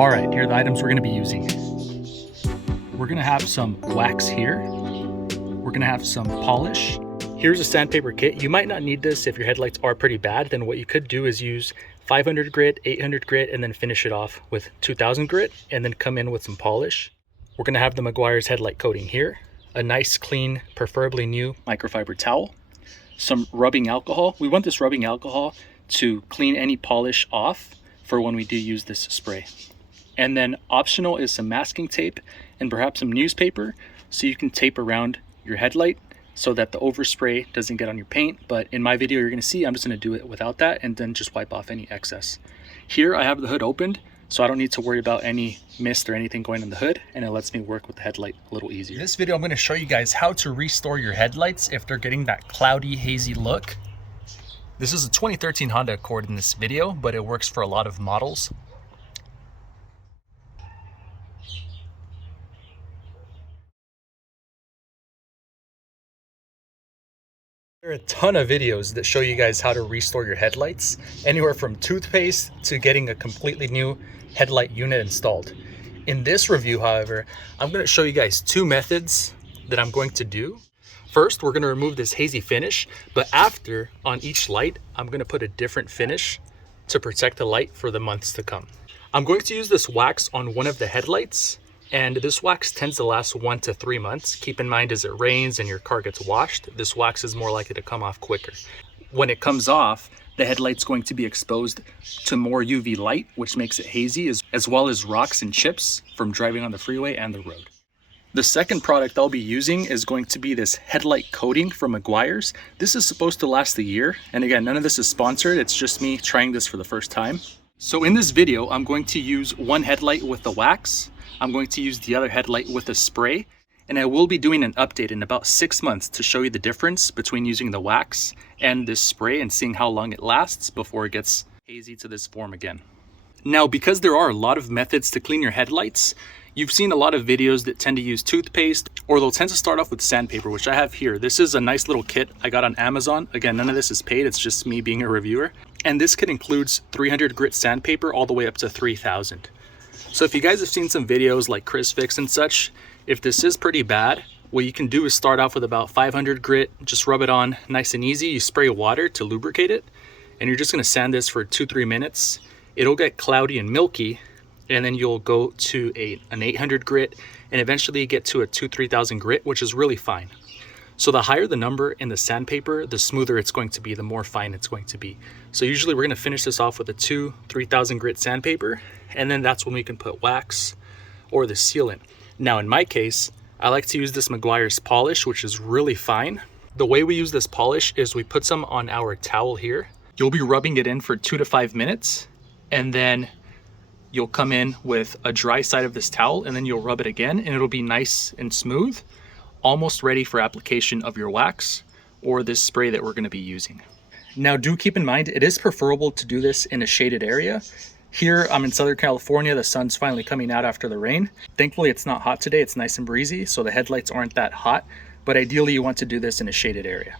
All right, here are the items we're gonna be using. We're gonna have some wax here. We're gonna have some polish. Here's a sandpaper kit. You might not need this if your headlights are pretty bad. Then what you could do is use 500 grit, 800 grit, and then finish it off with 2000 grit, and then come in with some polish. We're gonna have the Meguiar's headlight coating here, a nice, clean, preferably new microfiber towel, some rubbing alcohol. We want this rubbing alcohol to clean any polish off for when we do use this spray. And then optional is some masking tape and perhaps some newspaper so you can tape around your headlight so that the overspray doesn't get on your paint. But in my video, you're gonna see I'm just gonna do it without that and then just wipe off any excess. Here I have the hood opened, so I don't need to worry about any mist or anything going in the hood, and it lets me work with the headlight a little easier. In this video, I'm gonna show you guys how to restore your headlights if they're getting that cloudy, hazy look. This is a 2013 Honda Accord in this video, but it works for a lot of models. There are a ton of videos that show you guys how to restore your headlights, anywhere from toothpaste to getting a completely new headlight unit installed. In this review, however, I'm going to show you guys two methods that I'm going to do. First, we're going to remove this hazy finish, but after, on each light, I'm going to put a different finish to protect the light for the months to come. I'm going to use this wax on one of the headlights, and this wax tends to last 1 to 3 months. Keep in mind, as it rains and your car gets washed, this wax is more likely to come off quicker. When it comes off, the headlight's going to be exposed to more UV light, which makes it hazy, as well as rocks and chips from driving on the freeway and the road. The second product I'll be using is going to be this headlight coating from Meguiar's. This is supposed to last a year. And again, none of this is sponsored. It's just me trying this for the first time. So in this video, I'm going to use one headlight with the wax. I'm going to use the other headlight with a spray, and I will be doing an update in about 6 months to show you the difference between using the wax and this spray and seeing how long it lasts before it gets hazy to this form again. Now, because there are a lot of methods to clean your headlights, you've seen a lot of videos that tend to use toothpaste, or they'll tend to start off with sandpaper, which I have here. This is a nice little kit I got on Amazon. Again, none of this is paid, it's just me being a reviewer. And this kit includes 300 grit sandpaper all the way up to 3000. So if you guys have seen some videos like Chris Fix and such, if this is pretty bad, what you can do is start off with about 500 grit, just rub it on nice and easy. You spray water to lubricate it, and you're just gonna sand this for 2-3 minutes. It'll get cloudy and milky, and then you'll go to an 800 grit, and eventually get to a 2-3000 grit, which is really fine. So the higher the number in the sandpaper, the smoother it's going to be, the more fine it's going to be. So usually we're gonna finish this off with a 2-3000 grit sandpaper, and then that's when we can put wax or the sealant. Now in my case, I like to use this Meguiar's polish, which is really fine. The way we use this polish is we put some on our towel here. You'll be rubbing it in for 2 to 5 minutes, and then you'll come in with a dry side of this towel, and then you'll rub it again, and it'll be nice and smooth, almost ready for application of your wax or this spray that we're going to be using. Now, do keep in mind, it is preferable to do this in a shaded area. Here, I'm in Southern California. The sun's finally coming out after the rain. Thankfully, it's not hot today. It's nice and breezy, so the headlights aren't that hot, but ideally you want to do this in a shaded area.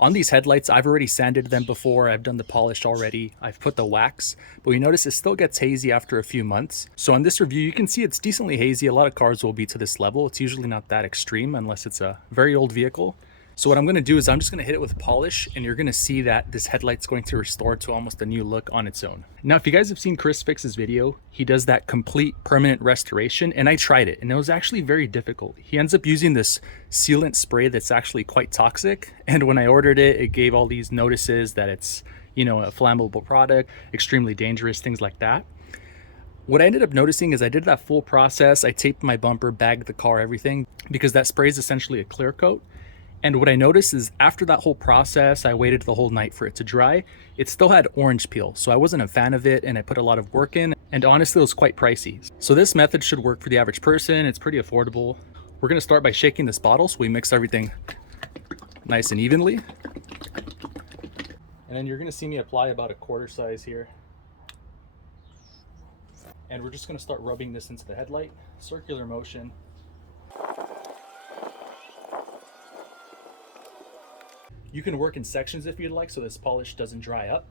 On these headlights, I've already sanded them before. I've done the polish already. I've put the wax, but you notice it still gets hazy after a few months. So in this review, you can see it's decently hazy. A lot of cars will be to this level. It's usually not that extreme unless it's a very old vehicle. So what I'm going to do is I'm just going to hit it with polish, and you're going to see that this headlight's going to restore to almost a new look on its own. Now, if you guys have seen Chris Fix's video, he does that complete permanent restoration, and I tried it, and it was actually very difficult. He ends up using this sealant spray that's actually quite toxic, and when I ordered it, it gave all these notices that it's, you know, a flammable product, extremely dangerous, things like that. What I ended up noticing is I did that full process. I taped my bumper, bagged the car, everything, because that spray is essentially a clear coat. And what I noticed is after that whole process, I waited the whole night for it to dry. It still had orange peel, so I wasn't a fan of it, and I put a lot of work in, and honestly, it was quite pricey. So this method should work for the average person. It's pretty affordable. We're gonna start by shaking this bottle so we mix everything nice and evenly. And then you're gonna see me apply about a quarter size here. And we're just gonna start rubbing this into the headlight, circular motion. You can work in sections if you'd like, so this polish doesn't dry up.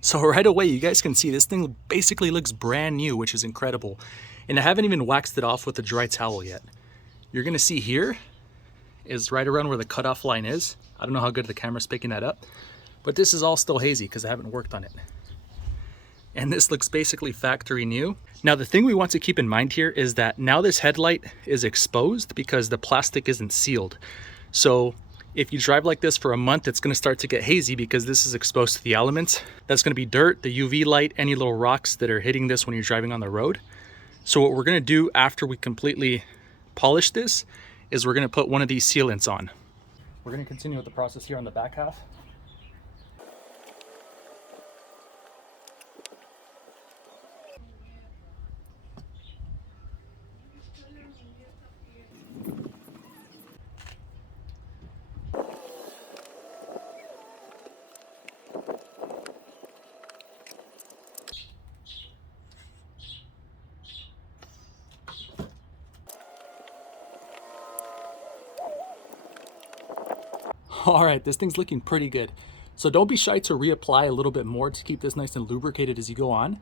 So right away, you guys can see this thing basically looks brand new, which is incredible. And I haven't even waxed it off with a dry towel yet. You're gonna see here is right around where the cutoff line is. I don't know how good the camera's picking that up, but this is all still hazy because I haven't worked on it. And this looks basically factory new. Now the thing we want to keep in mind here is that now this headlight is exposed because the plastic isn't sealed. So if you drive like this for a month, it's going to start to get hazy because this is exposed to the elements. That's going to be dirt, the UV light, any little rocks that are hitting this when you're driving on the road. So what we're going to do after we completely polish this is we're going to put one of these sealants on. We're going to continue with the process here on the back half. All right, this thing's looking pretty good. So don't be shy to reapply a little bit more to keep this nice and lubricated as you go on.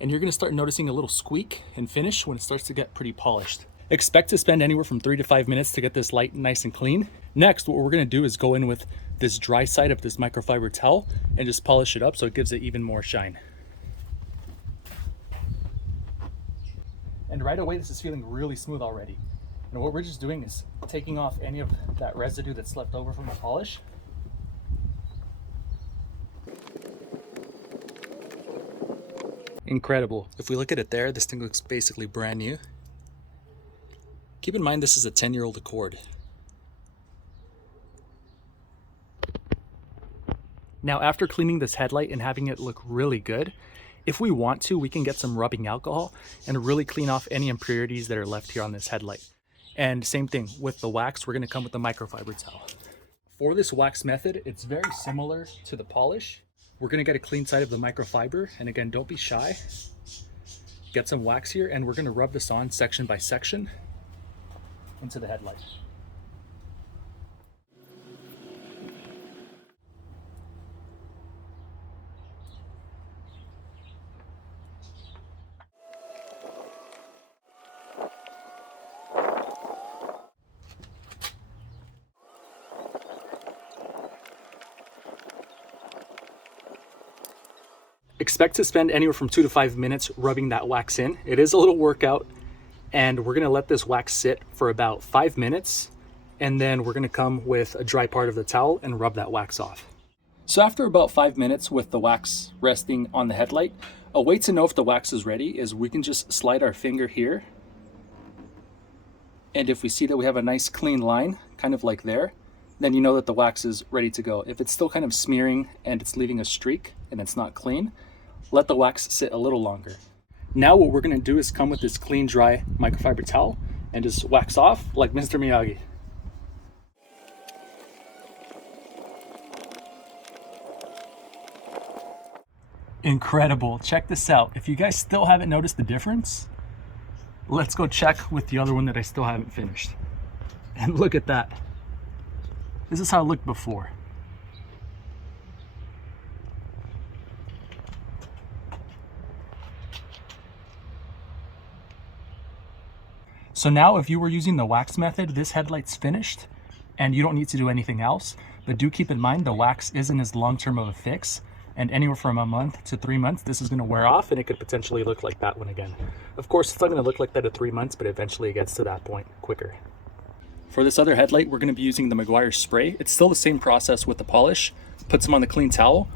And you're gonna start noticing a little squeak and finish when it starts to get pretty polished. Expect to spend anywhere from 3 to 5 minutes to get this light nice and clean. Next, what we're gonna do is go in with this dry side of this microfiber towel and just polish it up so it gives it even more shine. And right away, this is feeling really smooth already. And what we're just doing is taking off any of that residue that's left over from the polish. Incredible. If we look at it there, this thing looks basically brand new. Keep in mind this is a 10-year-old Accord. Now after cleaning this headlight and having it look really good, if we want to, we can get some rubbing alcohol and really clean off any impurities that are left here on this headlight. And same thing with the wax, we're gonna come with the microfiber towel. For this wax method, it's very similar to the polish. We're gonna get a clean side of the microfiber, and again, don't be shy. Get some wax here, and we're gonna rub this on section by section into the headlight. Expect to spend anywhere from 2 to 5 minutes rubbing that wax in. It is a little workout, and we're gonna let this wax sit for about 5 minutes, and then we're gonna come with a dry part of the towel and rub that wax off. So after about 5 minutes with the wax resting on the headlight, a way to know if the wax is ready is we can just slide our finger here. And if we see that we have a nice clean line, kind of like there, then you know that the wax is ready to go. If it's still kind of smearing and it's leaving a streak and it's not clean, let the wax sit a little longer. Now what we're gonna do is come with this clean, dry microfiber towel and just wax off like Mr. Miyagi. Incredible, check this out. If you guys still haven't noticed the difference, let's go check with the other one that I still haven't finished. And look at that. This is how it looked before. So now if you were using the wax method, this headlight's finished and you don't need to do anything else. But do keep in mind the wax isn't as long-term of a fix, and anywhere from a month to 3 months, this is gonna wear off and it could potentially look like that one again. Of course, it's not gonna look like that at 3 months, but eventually it gets to that point quicker. For this other headlight, we're gonna be using the Meguiar spray. It's still the same process with the polish. Put some on the clean towel,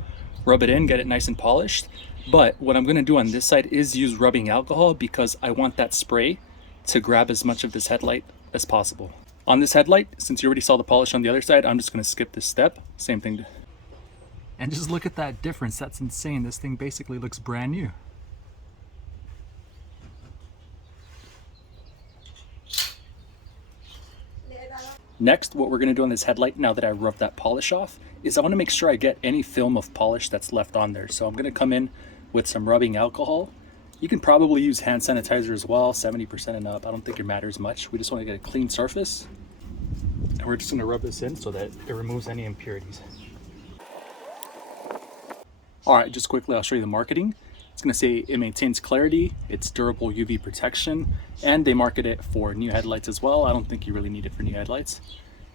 rub it in, get it nice and polished. But what I'm gonna do on this side is use rubbing alcohol because I want that spray to grab as much of this headlight as possible. On this headlight, since you already saw the polish on the other side, I'm just gonna skip this step. Same thing. And just look at that difference. That's insane. This thing basically looks brand new. Next, what we're gonna do on this headlight, now that I rubbed that polish off, is I wanna make sure I get any film of polish that's left on there. So I'm gonna come in with some rubbing alcohol. You can probably use hand sanitizer as well, 70% and up. I don't think it matters much. We just wanna get a clean surface. And we're just gonna rub this in so that it removes any impurities. All right, just quickly, I'll show you the marketing. It's gonna say it maintains clarity, it's durable UV protection, and they market it for new headlights as well. I don't think you really need it for new headlights.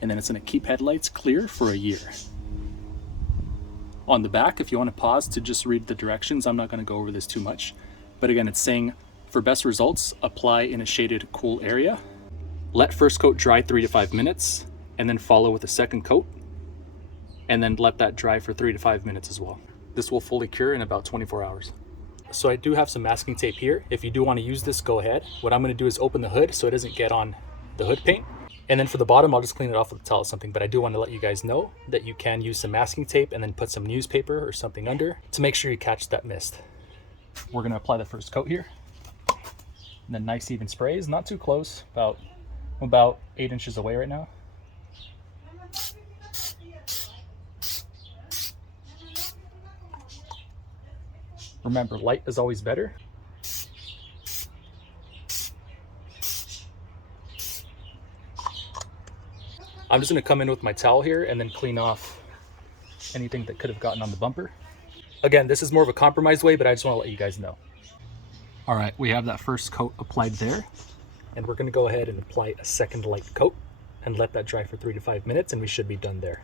And then it's gonna keep headlights clear for a year. On the back, if you wanna pause to just read the directions, I'm not gonna go over this too much. But again, it's saying for best results, apply in a shaded, cool area. Let first coat dry 3 to 5 minutes, and then follow with a second coat, and then let that dry for 3 to 5 minutes as well. This will fully cure in about 24 hours. So I do have some masking tape here. If you do want to use this, go ahead. What I'm going to do is open the hood so it doesn't get on the hood paint. And then for the bottom, I'll just clean it off with a towel or something. But I do want to let you guys know that you can use some masking tape and then put some newspaper or something under to make sure you catch that mist. We're going to apply the first coat here. And then nice even sprays, not too close, about 8 inches away right now. Remember, light is always better. I'm just gonna come in with my towel here and then clean off anything that could have gotten on the bumper. Again, this is more of a compromised way, but I just wanna let you guys know. All right, we have that first coat applied there, and we're gonna go ahead and apply a second light coat and let that dry for 3 to 5 minutes, and we should be done there.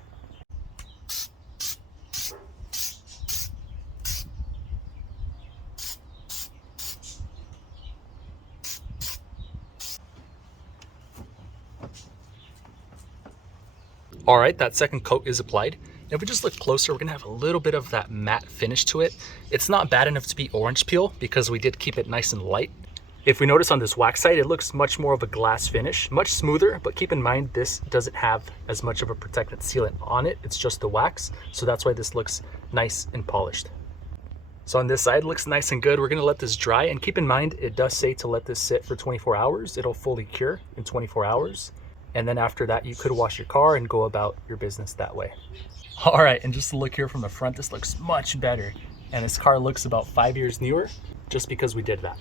All right, that second coat is applied. And if we just look closer, we're gonna have a little bit of that matte finish to it. It's not bad enough to be orange peel because we did keep it nice and light. If we notice on this wax side, it looks much more of a glass finish, much smoother, but keep in mind, this doesn't have as much of a protectant sealant on it. It's just the wax. So that's why this looks nice and polished. So on this side, it looks nice and good. We're gonna let this dry, and keep in mind, it does say to let this sit for 24 hours. It'll fully cure in 24 hours. And then after that, you could wash your car and go about your business that way. All right, and just to look here from the front, this looks much better. And this car looks about 5 years newer just because we did that.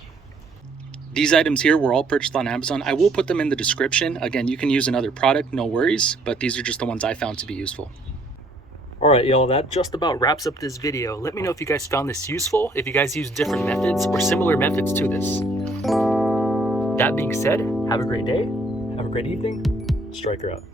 These items here were all purchased on Amazon. I will put them in the description. Again, you can use another product, no worries, but these are just the ones I found to be useful. All right, y'all, that just about wraps up this video. Let me know if you guys found this useful, if you guys use different methods or similar methods to this. That being said, have a great day, have a great evening. Striker out.